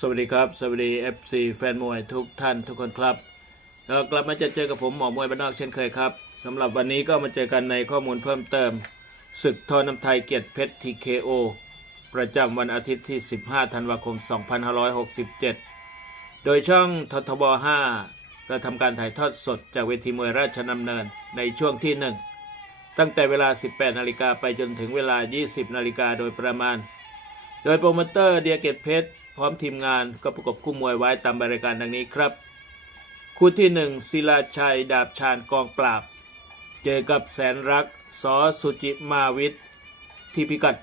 สวัสดีครับสวัสดี FC แฟนมวยทุกท่านทุกคนครับกลับมาจะเจอกับผมหมอมวยบ้านนอกเช่นเคยครับสำหรับวันนี้ก็มาเจอกันในข้อมูลเพิ่มเติมศึกทอน้ำไทยเกียรติเพชร TKO ประจำวันอาทิตย์ที่ 15 ธันวาคม 2567 โดยช่องททบ5กระทำการถ่ายทอดสดจากเวทีมวยราชดำเนินในช่วงที่ 1 ตั้งแต่เวลา 18 นาฬิกาไปจนถึงเวลา 20 นาฬิกาโดยประมาณ โดยโปรโมเตอร์เดียเกตเพชรพร้อมทีมงานก็ประกบคู่มวยไว้ตามรายการดังนี้ครับ คู่ที่หนึ่งศิลาชัย ดาบชาญกองปราบ เจอกับแสนรักสอสุจิมาวิทย์ที่พิกัด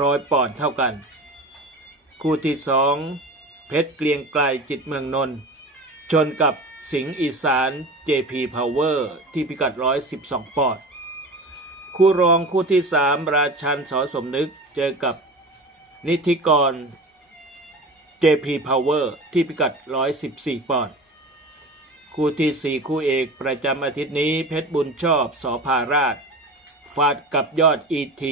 ร้อยปอนด์เท่ากัน คู่ที่สองเพชรเกรียงไกลจิตเมืองนนท์ชนกับสิงห์อีสาน JP Power ที่พิกัด 112 ปอนด์ คู่รองคู่ที่ 3 ราชันสอสมนึกเจอกับ นิธิกร JP Power ที่พิกัด 114 ปอนด์คู่ที่ 4 คู่เอกประจำอาทิตย์นี้เพชรบุญชอบสอภาราช ฟาดกับยอด ET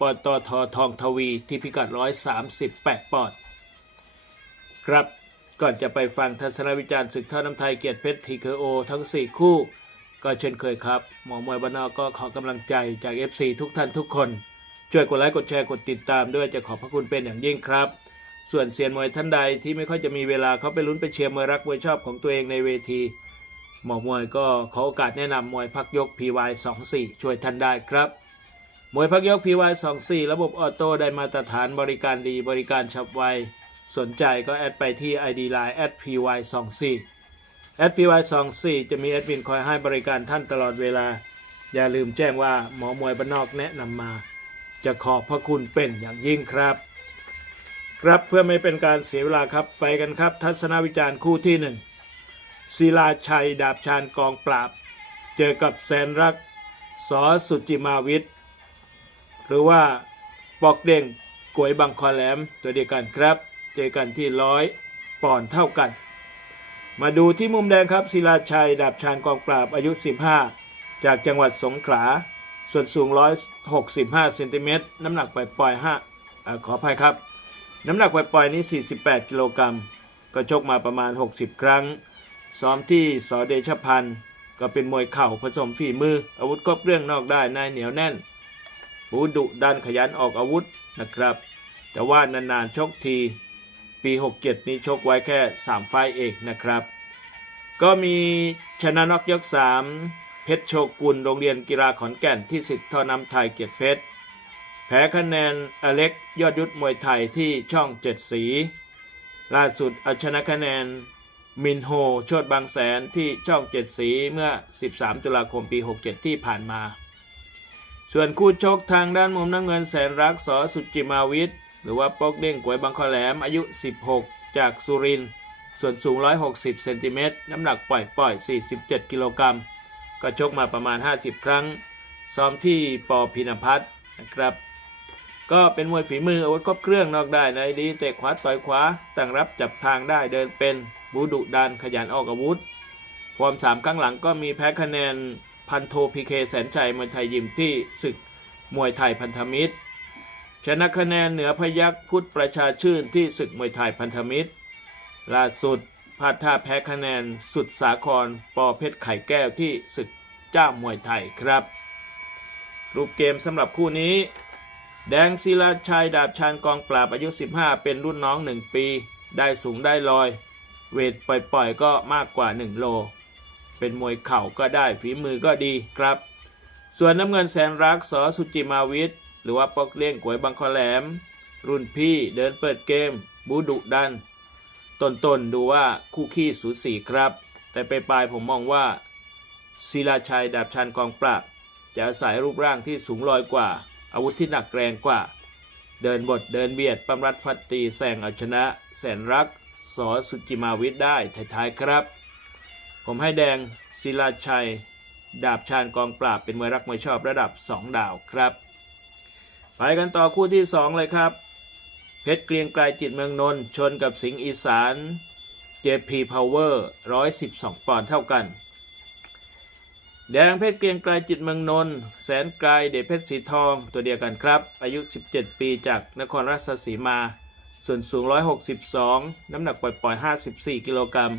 ปตททองทวีที่พิกัด 138 ปอนด์ครับก่อนจะไปฟังทัศนวิจารณ์ศึกท่อน้ำไทยเกียรติเพชรทีเคโอทั้ง 4 คู่ ก็เช่นเคยครับ หมอมวยบ้านนอกก็ขอกำลังใจจาก FC ทุกท่านทุกคน ช่วยกดไลค์กดแชร์กดติดตามด้วยจะขอบพระคุณเป็นอย่างยิ่งครับ ส่วนเซียนมวยท่านใดที่ไม่ค่อยจะมีเวลาเขาไปลุ้นไปเชียร์มวยรักมวยชอบของตัวเองในเวทีหมอมวยก็ขอโอกาสแนะนำมวยพักยก PY 24 ช่วยท่านได้ครับ มวยพักยก PY 24 ระบบออโต้ได้มาตรฐานบริการดีบริการฉับไว สนใจก็แอดไปที่ ID Line @py 24 @py 24 จะมีแอดมินคอยให้บริการท่านตลอดเวลา อย่าลืมแจ้งว่าหมอมวยบ้านนอกแนะนำมา จะขอบพระคุณเป็นอย่างยิ่งครับ ครับเพื่อไม่เป็นการเสียเวลาครับไปกันครับ ทัศนวิจารณ์คู่ที่หนึ่งศิลาชัยดาบชาญกองปราบ เจอกับแสนรักสอสุจิมาวิทย์หรือว่าปอกเด้งกวยบังคอแหลมตัวเดียวกันครับ เจอกันที่ร้อยปอนเท่ากัน มาดูที่มุมแดงครับศิลาชัยดาบชาญกองปราบอายุ 15 จากจังหวัดสงขลา ส่วนสูง 165เซนติเมตรน้ำหนักปล่อยๆ5อ่าขออภัยครับ น้ำหนักปล่อยๆนี้ 48 กิโลกรัม ก็ชกมาประมาณ 60 ครั้ง ซ้อมที่สอเดชพันธ์ก็เป็นมวยเข่าผสมฝีมือ อาวุธครบเรื่องนอกได้นายเหนียวแน่นบูดุดันขยันออกอาวุธนะครับ แต่ว่านานๆชกทีปี 67 นี้ชกไว้แค่ 3 ไฟเองนะครับ ก็มีชนะน็อกยก 3 เพชรโชกุลโรงเรียนกีฬาขอนแก่นที่ศึกท่อน้ำไทยเกียรติเพชร แพ้คะแนนอเล็กยอดยุทธมวยไทยที่ช่องเจ็ดสี ล่าสุดเอาชนะคะแนนมินโฮโชดบางแสนที่ช่องเจ็ดสีเมื่อ 13 ตุลาคมปี 67 ที่ผ่านมา ส่วนคู่ชกทางด้านมุมน้ำเงินแสนรักสอสุจิมาวิทย์หรือว่าปอกเด้งกวยบางคอแหลมอายุ 16 จากสุรินทร์ส่วนสูง 160 เซนติเมตร น้ำหนักปล่อยปล่อย 47 กิโลกรัม ก็ชกมาประมาณ 50 ครั้ง ซ้อมที่ปอพินพัฒน์นะครับ ก็เป็นมวยฝีมืออาวุธครบเครื่องนอกได้ในดีเตะขวาต่อยขวาตั้งรับจับทางได้เดินเป็นบูดุดันขยันออกอาวุธ ฟอร์มสามครั้งหลังก็มีแพ้คะแนนพันโทพีเคแสนชัยมวยไทยยิมที่ศึกมวยไทยพันธมิตร ชนะคะแนนเหนือพยักพุทธประชาชื่นที่ศึกมวยไทยพันธมิตรล่าสุด พลาดท่าแพ้คะแนนสุดสาครปอเพชรไข่แก้วที่ศึกเจ้ามวยไทยครับ รูปเกมสำหรับคู่นี้ แดงศิลาชัยดาบชานกองปราบอายุ 15 เป็นรุ่นน้อง 1 ปี ได้สูงได้ลอย เวทปล่อยๆ ก็มากกว่า 1 โล เป็นมวยเข่าก็ได้ฝีมือก็ดีครับ ส่วนน้ำเงินแสนรักสอสุจิมาวิทย์หรือว่าปอกเลี้ยงกวยบางคอแหลม รุ่นพี่เดินเปิดเกม บูดุดัน ต้นๆดูว่าคู่ขี้สูสีครับ แต่ไปปลายผมมองว่าศิลาชัยดาบชานกองปราบจะอาศัยรูปร่างที่สูงลอยกว่า อาวุธที่หนักแรงกว่า เดินบทเดินเบียดปั้มรัดฟัดตีแซงเอาชนะ แสนรักสอสุจิมาวิทย์ได้ท้ายๆครับ ผมให้แดงศิลาชัย ดาบชานกองปราบเป็นมวยรักมวยชอบระดับ 2 ดาวครับ ไปกันต่อคู่ที่ 2 เลยครับ เพชรเกรียงไกรจิตเมืองนนท์ชนกับสิงห์อีสาน JP Power 112 ปอนด์เท่ากัน แดงเพชรเกรียงไกรจิตเมืองนนท์แสนไกรเดชเพชรสีทองตัวเดียวกันครับ อายุ 17 ปีจากนครราชสีมา ส่วนสูง 162 น้ำหนักปล่อยๆ 54 กิโลกรัม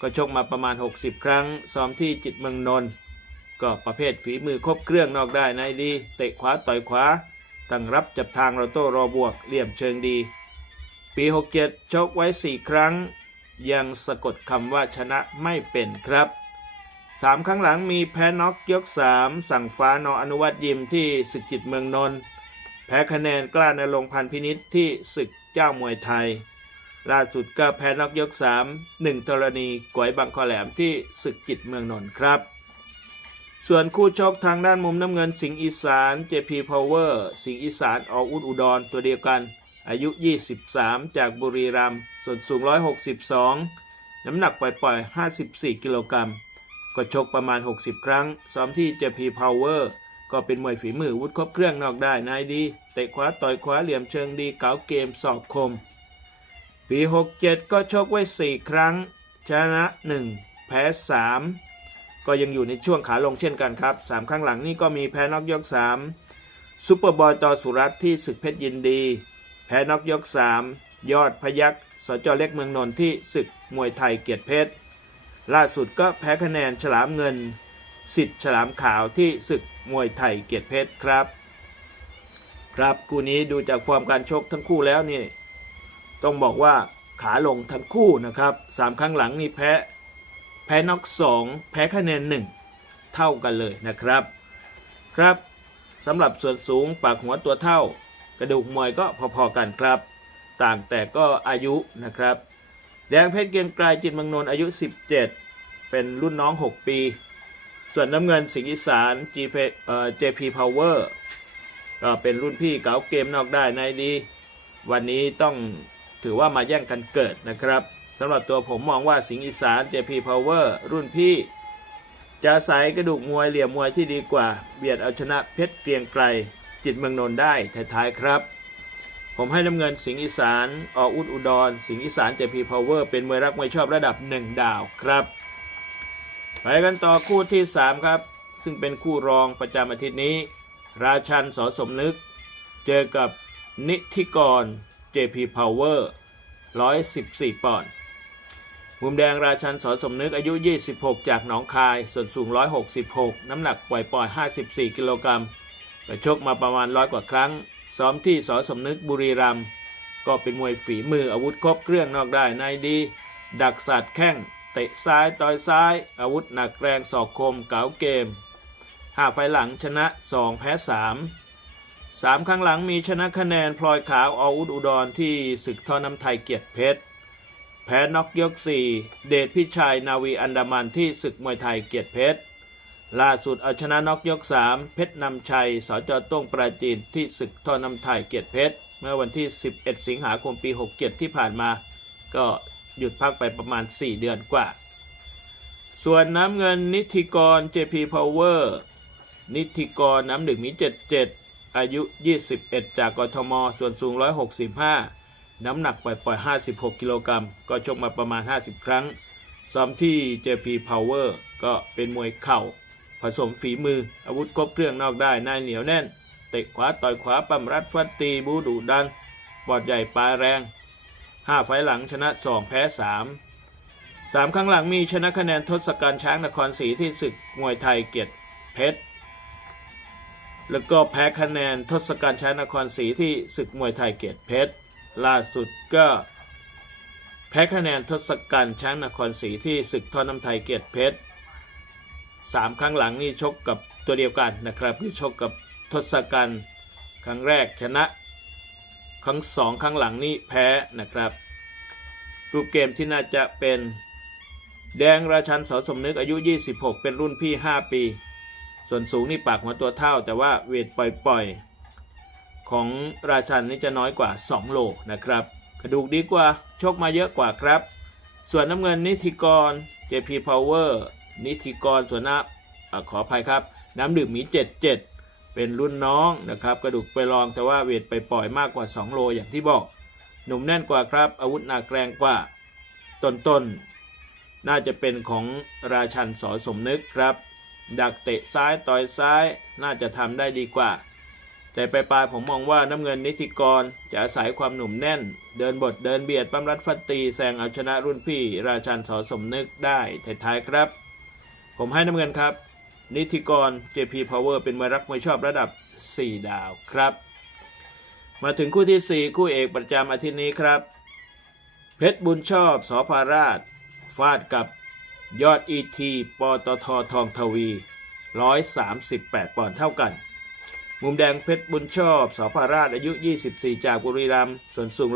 ก็ชกมาประมาณ 60 ครั้ง ซ้อมที่จิตเมืองนนท์ก็ประเภทฝีมือครบเครื่องนอกได้ในดี เตะขวาต่อยขวา ตั้งรับจับทางเราโต้รอบวกเหลี่ยมเชิงดี ปี 67 ชกไว้ 4 ครั้ง ยังสะกดคำว่าชนะไม่เป็นครับสามครั้งหลังมีแพ้น็อกยก 3 สั่งฟ้านออนุวัตยิมที่ศึกจิตเมืองนนท์แพ้คะแนนกล้าในรงพันพินิษที่ศึกเจ้ามวยไทย ล่าสุดก็แพ้น็อกยก 3 1ธรณีก๋วยบางคอแหลมที่ศึกจิตเมืองนนท์ครับ ส่วนคู่ชกทางด้านมุมน้ำเงินสิงห์อีสาน JP Power สิงห์อีสานออุดอุดรตัวเดียวกัน อายุ 23 จากบุรีรัมย์ส่วนสูง 162 น้ำหนักปล่อยๆ 54 กิโลกรัมก็ชกประมาณ 60 ครั้ง ซ้อมที่ JP Power ก็เป็นมวยฝีมือวุฒิครบเครื่องนอกได้นายดีเตะขวาต่อยขวาเหลี่ยมเชิงดีเก๋าเกมสอบคม ปี 67 ก็ชกไว้ 4 ครั้ง ชนะ 1 แพ้ 3 ก็ยังอยู่ในช่วงขาลงเช่นกันครับ3ครั้งหลังนี่ก็มีแพ้นอกยก 3 ซุปเปอร์บอยต่อสุรัตที่ศึกเพชรยินดี แพ้นอกยก 3 ยอดพยักสจเล็กเมืองนนท์ที่ศึกมวยไทยเกียรติเพชร ล่าสุดก็แพ้คะแนนฉลามเงิน สิทธิ์ฉลามขาวที่ศึกมวยไทยเกียรติเพชรครับ ครับคู่นี้ดูจากฟอร์มการชกทั้งคู่แล้วนี่ต้องบอกว่าขาลงทั้งคู่นะครับสามครั้งหลังนี่แพ้ พ้น็อกสองแพ้คะแนนหนึ่งเท่ากันเลยนะครับ ครับสำหรับส่วนสูงปากหัวตัวเท่า กระดูกมวยก็พอๆกันครับ ต่างแต่ก็อายุนะครับ แดงเพชรเกียงไกรจิตมังนน์อายุ 17 เป็นรุ่นน้อง 6 ปี ส่วนน้ำเงินสิงห์อีสาน GP เอ่อ JP Power ก็เป็นรุ่นพี่เก๋าเกมนอกได้ในดี วันนี้ต้องถือว่ามาแย่งกันเกิดนะครับ สำหรับตัวผมมองว่าสิงห์อีสาน JP Power รุ่นพี่ จะใส่กระดูกมวยเหลี่ยมมวยที่ดีกว่า เบียดเอาชนะเพชรเกรียงไกรจิตเมืองนนท์ได้ท้ายๆครับ ผมให้น้ำเงินสิงห์อีสานออุดอุดร สิงห์อีสาน JP Power เป็นมวยรักมวยชอบระดับ 1 ดาวครับไปกันต่อคู่ที่ 3 ครับ ซึ่งเป็นคู่รองประจำอาทิตย์นี้ ราชันสอสมนึก เจอกับนิธิกร JP Power 114 ปอนด์ มุมแดงราชันสอนสมนึกอายุ 26 จากหนองคาย ส่วนสูง 166 น้ำหนักปล่อยปล่อยๆ54 กิโลกรัมก็ชกมาประมาณร้อยกว่าครั้ง ซ้อมที่สอนสมนึกบุรีรัมย์ก็เป็นมวยฝีมืออาวุธครบเครื่องนอกได้ในดี ดักสัตว์แข้ง เตะซ้ายต่อยซ้าย อาวุธหนักแรงศอกคมเก๋าเกมห้าไฟหลังชนะ 2 แพ้3สามครั้งหลังมีชนะคะแนนพลอยขาวอาวุธอุดรที่ศึกทอน้ำไทยเกียรติเพชร แพ้น็อกยก 4 เดชพิชัยนาวีอันดามันที่ศึกมวยไทยเกียรติเพชร ล่าสุดเอาชนะน็อกยก 3 เพชรนำชัยสจต้งปราจีนที่ศึกท่อนำไทยเกียรติเพชร เมื่อวันที่ 11 สิงหาคมปี 67 ที่ผ่านมา ก็หยุดพักไปประมาณ 4 เดือนกว่า ส่วนน้ำเงินนิธิกร JP Power นิธิกรน้ำหนึ่งมี 77 อายุ 21 จากกทม ส่วนสูง 165 น้ำหนักปล่อยๆ 56 กิโลกรัมก็ชกมาประมาณ 50 ครั้ง ซ้อมที่ JP Power ก็เป็นมวยเข่า ผสมฝีมือ อาวุธครบเครื่องนอกได้นายเหนียวแน่น เตะขวาต่อยขวาปั้มรัดฟัดตีบูดุดัน ปอดใหญ่ปลายแรง 5 ไฟหลังชนะ 2 แพ้3สามครั้งหลังมีชนะคะแนนทศกัณฐ์ช้างนครศรีที่ศึกมวยไทยเกียรติเพชรแล้วก็แพ้คะแนนทศกัณฐ์ช้างนครศรีที่ศึกมวยไทยเกียรติเพชร ล่าสุดก็แพ้คะแนนทศกัณฐ์ช้างนครศรีที่ศึกท่อน้ำไทยเกียรติเพชรสามครั้งหลังนี่ชกกับตัวเดียวกันนะครับคือชกกับทศกัณฐ์ครั้งแรกชนะ ครั้งสองครั้งหลังนี่แพ้นะครับ รูปเกมที่น่าจะเป็นแดงราชันสอสมนึกอายุ 26 เป็นรุ่นพี่ 5 ปี ส่วนสูงนี่ปากหัวตัวเท่า แต่ว่าเวทปล่อยๆ ของราชันนี่จะน้อยกว่า 2 โลนะครับ กระดูกดีกว่าชกมาเยอะกว่าครับ ส่วนน้ำเงินนิธิกร JP Power นิธิกรส่วนหน้าอขออภัยครับ น้ำดื่มมี 77 เป็นรุ่นน้องนะครับ กระดูกไปรองแต่ว่าเวทไปปล่อยมากกว่า 2 โลอย่างที่บอก หนุ่มแน่นกว่าครับ อาวุธหนักแรงกว่าต้นๆน่าจะเป็นของราชันสอสมนึกครับ ดักเตะซ้ายต่อยซ้าย น่าจะทำได้ดีกว่า แต่ปลายๆผมมองว่าน้ำเงินนิติกรจะอาศัยความหนุ่มแน่น เดินบทเดินเบียดปั้มรัดฟัดตีแซงเอาชนะรุ่นพี่ ราชันสอสมนึกได้ท้ายๆครับ ผมให้น้ำเงินครับ นิติกร JP Power เป็นมวยรักมวยชอบระดับ 4 ดาวครับ มาถึงคู่ที่ 4 คู่เอกประจำอาทิตย์นี้ครับ เพชรบุญชอบสอภาราช ฟาดกับยอดอีทีปตททองทวี 138 ปอนด์เท่ากัน มุมแดงเพชรบุญชอบสอภาราชอายุ 24 จากบุรีรัมย์ส่วนสูง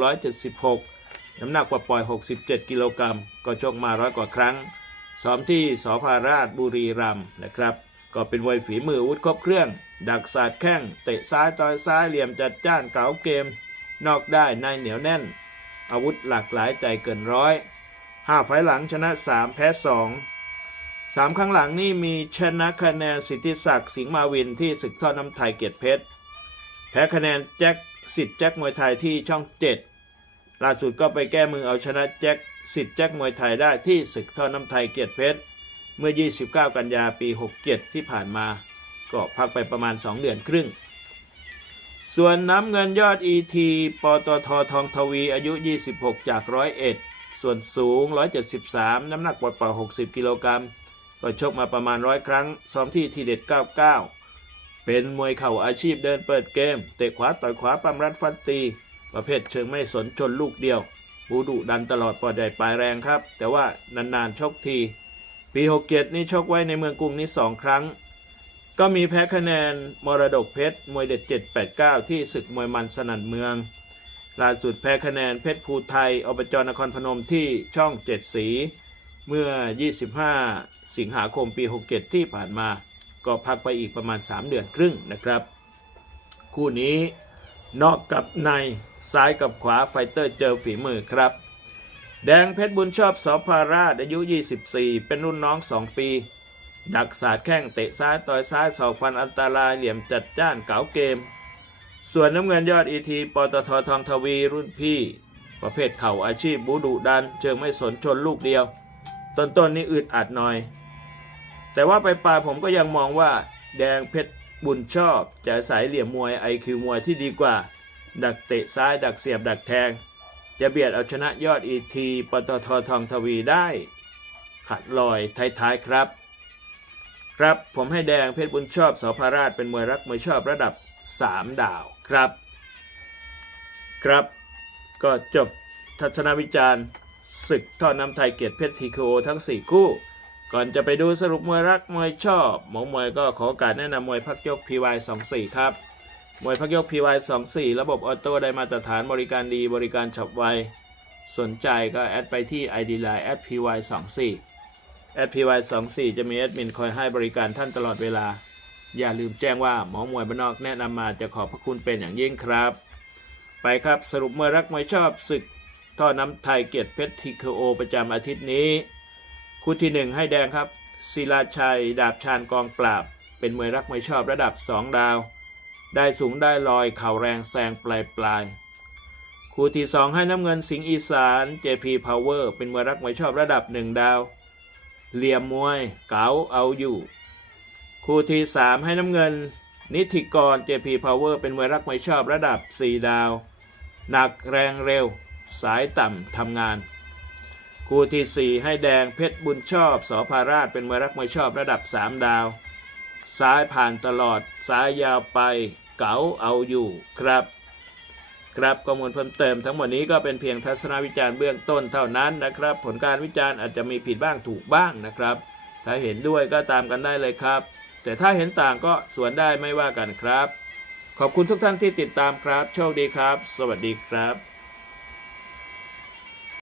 176 น้ำหนักกว่าปล่อย 67 กิโลกรัม ก็ชกมาร้อยกว่าครั้ง ซ้อมที่สอภาราชบุรีรัมย์นะครับ ก็เป็นมวยฝีมืออาวุธครบเครื่อง ดักสาดแข้ง เตะซ้ายต่อยซ้ายเหลี่ยมจัดจ้านเก๋าเกม นอกได้ในเหนียวแน่น อาวุธหลากหลายใจเกินร้อยหาไฟหลังชนะ 3 แพ้ 2 สามครั้งหลังนี่มีชนะคะแนนสิทธิศักดิ์สิงห์มาวินที่ศึกทอดน้ำไทยเกียรติเพชร แพ้คะแนนแจ็คสิทธิ์แจ็คมวยไทยที่ช่อง 7 ล่าสุดก็ไปแก้มือเอาชนะแจ็คสิทธิ์แจ็คมวยไทยได้ที่ศึกทอดน้ำไทยเกียรติเพชร เมื่อ 29 กันยาปี 67 ที่ผ่านมา ก็พักไปประมาณ 2 เดือนครึ่ง ส่วนน้ำเงินยอด ET ปตททองทวีอายุ 26 จากร้อยเอ็ดส่วนสูง 173 น้ำหนักปล่อยๆ60 กิโลกรัม ก็ชกมาประมาณร้อยครั้ง ซ้อมที่ทีเด็ด 99 เป็นมวยเข่าอาชีพเดินเปิดเกม เตะขวาต่อยขวาปั้มรัดฟันตี ประเภทเชิงไม่สนชนลูกเดียวบูดุดันตลอดปอยใหญ่ปลายแรงครับ แต่ว่านานๆชกที ปี67นี่ชกไว้ในเมืองกรุงนี้สองครั้ง ก็มีแพ้คะแนนมรดกเพชรมวยเด็ด 789 ที่ศึกมวยมันสนั่นเมืองล่าสุดแพ้คะแนนเพชรภูไทยอบจนครพนมที่ช่องเจ็ดสี เมื่อ 25 สิงหาคมปี 67 ที่ผ่านมา ก็พักไปอีกประมาณ 3 เดือนครึ่งนะครับ คู่นี้นอกกับในซ้ายกับขวาไฟเตอร์เจอฝีมือครับ แดงเพชรบุญชอบสอภาราชอายุ 24 เป็นรุ่นน้อง 2 ปี ดักสาดแข้งเตะซ้ายต่อยซ้ายสอกฟันอันตรายเหลี่ยมจัดจ้านเก๋าเกม ส่วนน้ำเงินยอดอีทีปตททองทวีรุ่นพี่ ประเภทเข่าอาชีพบูดุดันเชิงไม่สนชนลูกเดียว ต้นๆนนี่อึดอัดหน่อย แต่ว่าไปปลายๆผมก็ยังมองว่า แดงเพชรบุญชอบจะสายเหลี่ยมมวยไอคิวมวยที่ดีกว่า ดักเตะซ้ายดักเสียบดักแทง จะเบียดเอาชนะยอดอีทีปตททองทวีได้ ขัดลอยท้ายๆครับ ครับผมให้แดงเพชรบุญชอบสอภาราชเป็นมวยรักมวยชอบระดับ 3 ดาวครับ ครับก็จบทัศนวิจารณ์ ศึกทอดน้ำไทยเกียรติเพชรทีโคทั้ง 4 คู่ ก่อนจะไปดูสรุปมวยรักมวยชอบหมอมวยก็ขอการแนะนำมวยพักยก PY24 ครับ มวยพักยก PY24 ระบบออโต้ได้มาตรฐานบริการดีบริการฉับไว สนใจก็แอดไปที่ ID Line @py24 @py24 จะมีแอดมินคอยให้บริการท่านตลอดเวลา อย่าลืมแจ้งว่าหมอมวยบ้านนอกแนะนำมาจะขอบพระคุณเป็นอย่างยิ่งครับ ไปครับสรุปมวยรักมวยชอบศึก ท่อน้ำไทยเกียรติเพชรทีเคโอประจำอาทิตย์นี้ คู่ที่หนึ่งให้แดงครับศิลาชัย ดาบชาญกองปราบ เป็นมวยรักมวยชอบระดับ 2 ดาว ได้สูงได้ลอยเข่าแรงแซงปลายปลายคู่ที่ 2 ให้น้ำเงินสิงห์อีสาน JP Power เป็นมวยรักมวยชอบระดับ 1 ดาว เหลี่ยมมวยเก๋าเอาอยู่ คู่ที่ 3 ให้น้ำเงินนิติกร JP Power เป็นมวยรักมวยชอบระดับ 4 ดาว หนักแรงเร็ว สายต่ำทำงาน คู่ที่ 4 ให้แดงเพชรบุญชอบสอภาราชเป็นมวยรักมวยชอบระดับ 3 ดาว ซ้ายผ่านตลอดซ้ายยาวไปเก๋าเอาอยู่ครับ ครับข้อมูลเพิ่มเติมทั้งหมดนี้ก็เป็นเพียงทัศนวิจารณ์เบื้องต้นเท่านั้นนะครับ ผลการวิจารณ์อาจจะมีผิดบ้างถูกบ้างนะครับ ถ้าเห็นด้วยก็ตามกันได้เลยครับ แต่ถ้าเห็นต่างก็สวนได้ไม่ว่ากันครับ ขอบคุณทุกท่านที่ติดตามครับ โชคดีครับ สวัสดีครับ